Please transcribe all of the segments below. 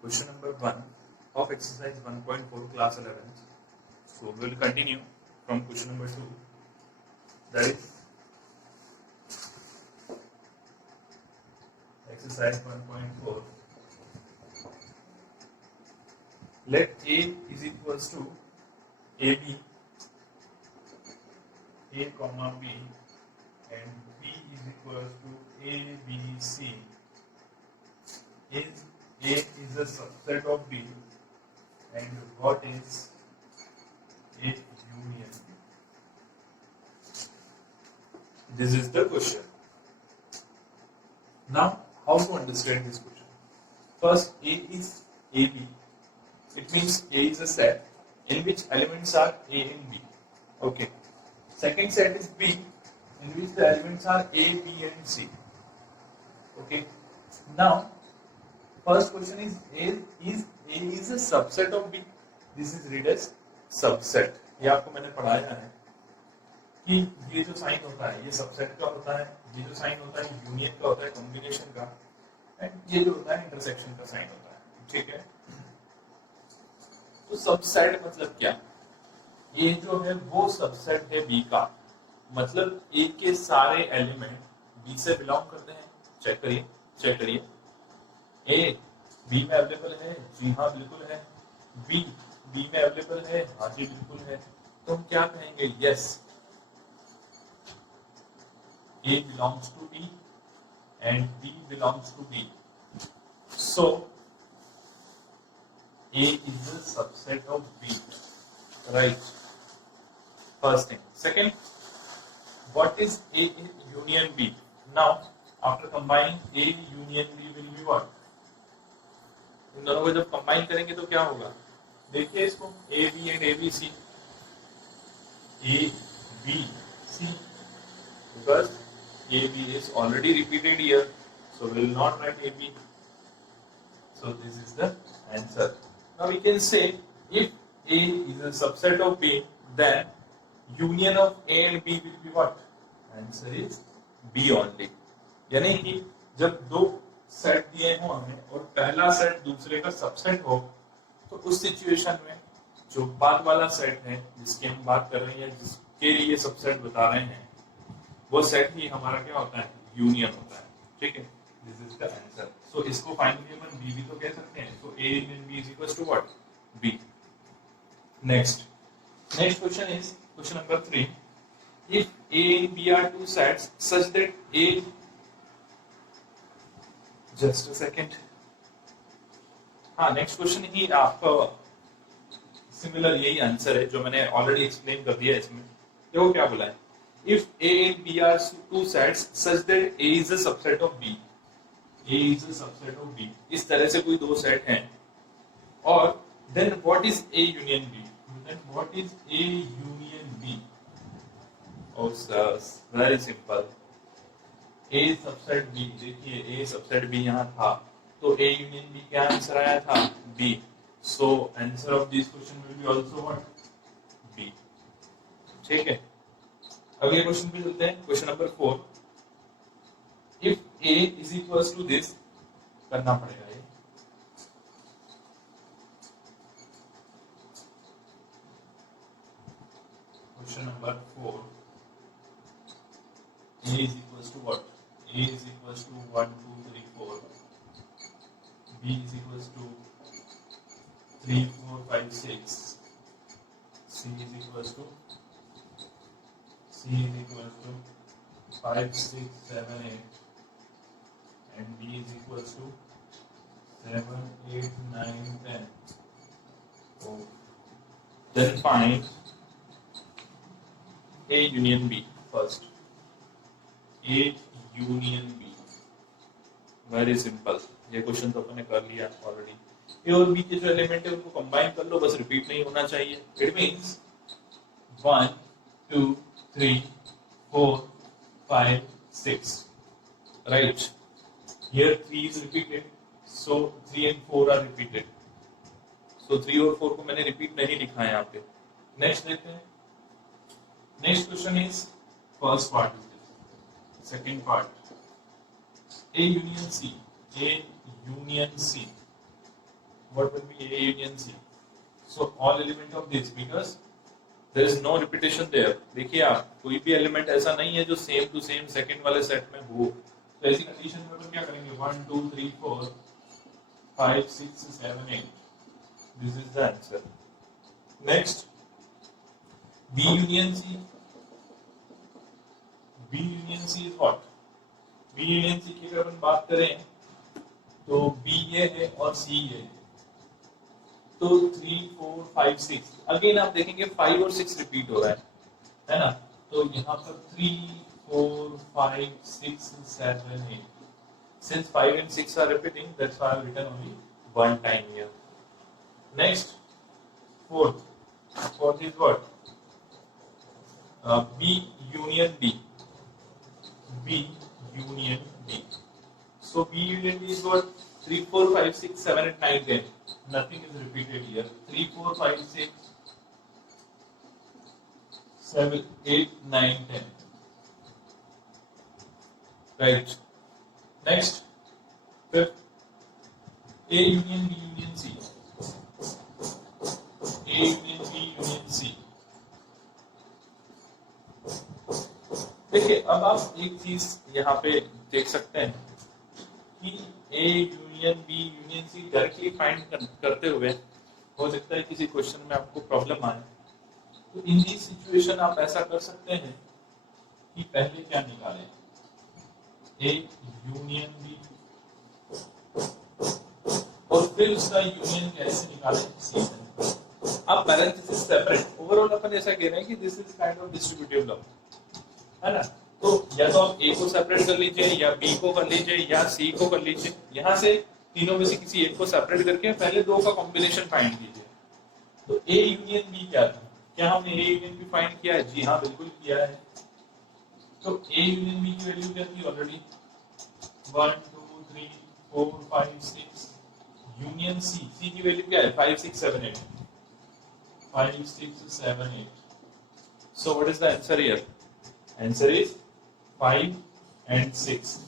question number 1 of exercise 1.4 class 11. So we will continue from question number 2, that is exercise 1.4. Let A is equals to AB, A comma B, and B is equals to ABC. Is A is a subset of B, and what is A union B? This is the question. Now, how to understand this question? First, A is AB. It means A is a set in which elements are A and B. Okay. Second set is B, in which the elements are A, B, and C. Okay. Now, first question is A is a subset of B. This is read as subset. ये आपको मैंने पढ़ाया है कि ये जो sign होता है ये सबसेट का होता है, ये जो साइन होता है यूनियन का होता है, कॉम्बिनेशन का, एंड ये जो होता है इंटरसेक्शन का साइन होता है. ठीक है. तो सबसेट मतलब क्या? ये जो है वो सबसेट है बी का, मतलब ए के सारे एलिमेंट बी से बिलोंग करते हैं. चेक करिए. ए बी में अवेलेबल है, जी हाँ बिल्कुल है. बी में अवेलेबल है, हाँ जी बिल्कुल है. तो हम क्या कहेंगे? Yes, A belongs to B and B belongs to B. So A is a subset of B, right? First thing. Second, what is A union B? Now, after combining A union B will be what? इन दोनों को जब combine करेंगे तो क्या होगा? देखिए इसको, A B and A B C. A B C, because A B is already repeated here, so we will not write A B. So this is the answer. Now we can say if A is a subset of B, then union of A and B will be what? Answer is B only. यानी कि जब दो set दिए हो हमें और पहला set दूसरे का सबसेट हो, तो उस सिचुएशन में जो बाद वाला सेट है जिसकी हम बात कर रहे हैं, जिसके लिए सबसेट बता रहे हैं, वो सेट ही हमारा क्या होता है? यूनियन होता है. ठीक है. This is the answer. So इसको फाइनली अपन B भी तो कह सकते हैं. So A and B is equals to what? B. Next question is question number 3. If A and B are two sets such that A, just a second. हाँ, next question ही आपका similar यही answer है जो मैंने already explain कर दिया इसमें. देखो क्या बोला है. If A and B are two sets such that A is a subset of B. A is a subset of B. इस तरह से कोई दो सेट हैं, और then what is A union B? Then what is A union B? Oh sir, very simple. A subset B. देखिए A subset B यहाँ था, तो A union B क्या आंसर आया था? B. So answer of this question will be also what? B. ठीक है. अगले क्वेश्चन पे चलते हैं. Question number 4. If A is equals to this, करना पड़ेगा ये. Question number 4. A is equals to what? A is equals to 1, 2, 3, 4. B is equals to 3, 4, 5, 6. C is equals to 5, 6, 7, 8. And B is equals to 7, 8, 9, 10. Oh. Then find A union B first. A union B. Very simple. ये question तो अपने कर लिया already. ए और B के जो element है उनको कंबाइन कर लो, बस रिपीट नहीं होना चाहिए. It means 1, 2, 3, 4, 5, 6. Right. Here 3 is repeated, so 3 and 4 are repeated. So 3 और 4 को मैंने repeat नहीं लिखा है यहाँ पे. Next देखते हैं. Next question is first part is this. Second part. A union C. A union C. what will be A union C? So all element of this, because there is no repetition there. देखिए आप, कोई भी element ऐसा नहीं है जो same to same second वाले set में हो। तो ऐसी कंडीशन में अपन क्या करेंगे, 1 2 3 4 5 6 7 8, this is the answer. Next B union C, B union C is what? B union C की अगर अपन बात करें तो B ये है और C ये है, तो 3 4 5 6 अगेन आप देखेंगे 5 और 6 रिपीट हो रहा है ना, तो यहाँ पर 3 4 5 6 7 8, since 5 and 6 are repeating, that's why I have written only one time here. Next, fourth is what? B union D. B union D. So B union D is what? 3 4 5 6 7 8 9 10. Nothing is repeated here. 3 4 5 6 7 8 9 10. Right. Next, fifth, A union B union C. A union B union C. देखिए अब आप एक चीज यहाँ पे देख सकते हैं कि A union B union C directly find करते हुए हो सकता है किसी क्वेश्चन में आपको प्रॉब्लम आए, तो इन दिस सिचुएशन आप ऐसा कर सकते हैं कि पहले क्या निकालें, A यूनियन B और फिर उसका यूनियन कैसे निकालें, C से। अब पैरेंथेसिस सेपरेट, ओवरऑल अपन ऐसा कह रहे हैं कि this is kind of distributive law, है ना। तो या तो आप A को सेपरेट कर लीजिए, या B को कर लीजिए, या C को कर लीजिए। यहाँ से तीनों में से किसी एक को सेपरेट करके पहले दो का कॉम्बिनेशन फाइंड कीजिए। तो A यूनियन B क्या था? क्या हमने A यूनियन B फाइंड किया है? जी हाँ, बिल्कुल किया है। तो A यूनियन B की वैल्यू क्या थी ऑलरेडी? 1 2 3 4 5 6। यूनियन C, C की वैल्यू क्या है? 5 6 7 8। 5 6 7 8। So what is the answer here? Answer is 5 and 6.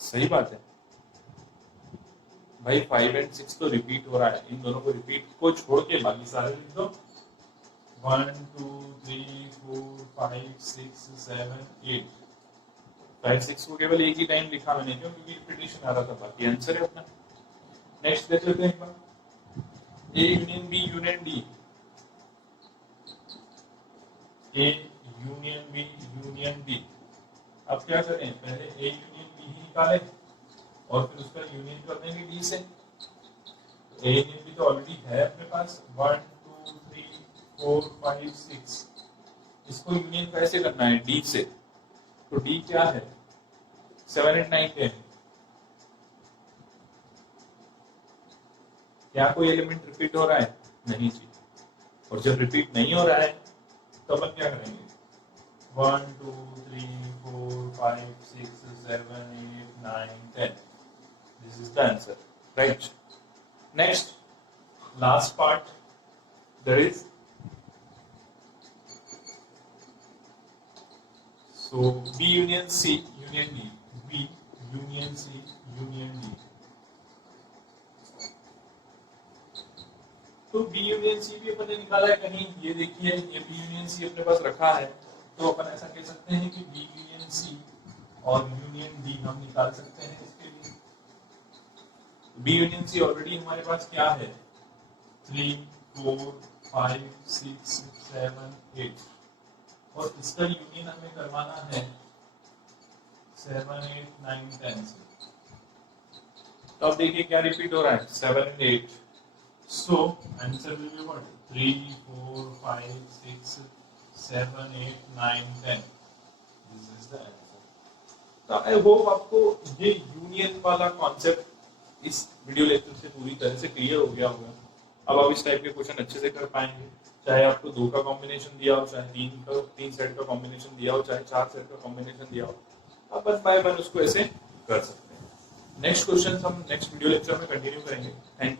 सही बात है भाई, 5 and 6 तो रिपीट हो रहा है, इन दोनों को रिपीट को छोड़ के बाकी सारे लिख दो। 1 2 3 4 5 6 7 8। 5 6 को केवल एक ही टाइम लिखा मैंने क्योंकि रिपीटिशन आ रहा था, बाकी आंसर है अपना। नेक्स्ट देख लेते हैं एक बार, A union B union D। A union B union D। अब क्या करें, पहले A यूनियन B ही निकालें और फिर उसका यूनियन कर देंगे D से। A यूनियन B तो ऑलरेडी है अपने पास, 1 2 3 4 5 6। इसको यूनियन कैसे करना है? D से। तो D क्या है? 7 8 9 10। क्या कोई एलिमेंट रिपीट हो रहा है? नहीं जी। और जब रिपीट नहीं हो रहा है तो अपन क्या करेंगे? 1 2 3 4 5 6 7 8 9 10। This is the answer, right? Next, last part, there is, so B union C union D. B union C union D. तो B यूनियन C भी अपन ने निकाला है कहीं, ये देखिए, ये B यूनियन C अपने पास रखा है, तो अपन ऐसा कह सकते हैं कि B यूनियन C और यूनियन D हम निकाल सकते हैं इसके लिए। B यूनियन C ऑलरेडी हमारे पास क्या है? 3 4 5 6 7 8, और इसका यूनियन हमें करवाना है 7 8 9 10 से। तो अब देखिए क्या रिपीट हो रहा है? 7 and 8। So answer will be what? 3 4 5 6 7 8 9 10. This is the answer. तो आई होप आपको ये यूनियन वाला कॉन्सेप्ट इस वीडियो लेक्चर से पूरी तरह से क्लियर हो गया होगा। अब आप इस टाइप के क्वेश्चन अच्छे से कर पाएंगे, चाहे आपको 2 का कॉम्बिनेशन दिया हो, चाहे 3 सेट का कॉम्बिनेशन दिया हो, चाहे 4 सेट का कॉम्बिनेशन दिया हो, आप बस बाय वन उसको ऐसे कर सकते हैं। नेक्स्ट क्वेश्चन हम नेक्स्ट वीडियो लेक्चर में कंटिन्यू करेंगे। Thank you.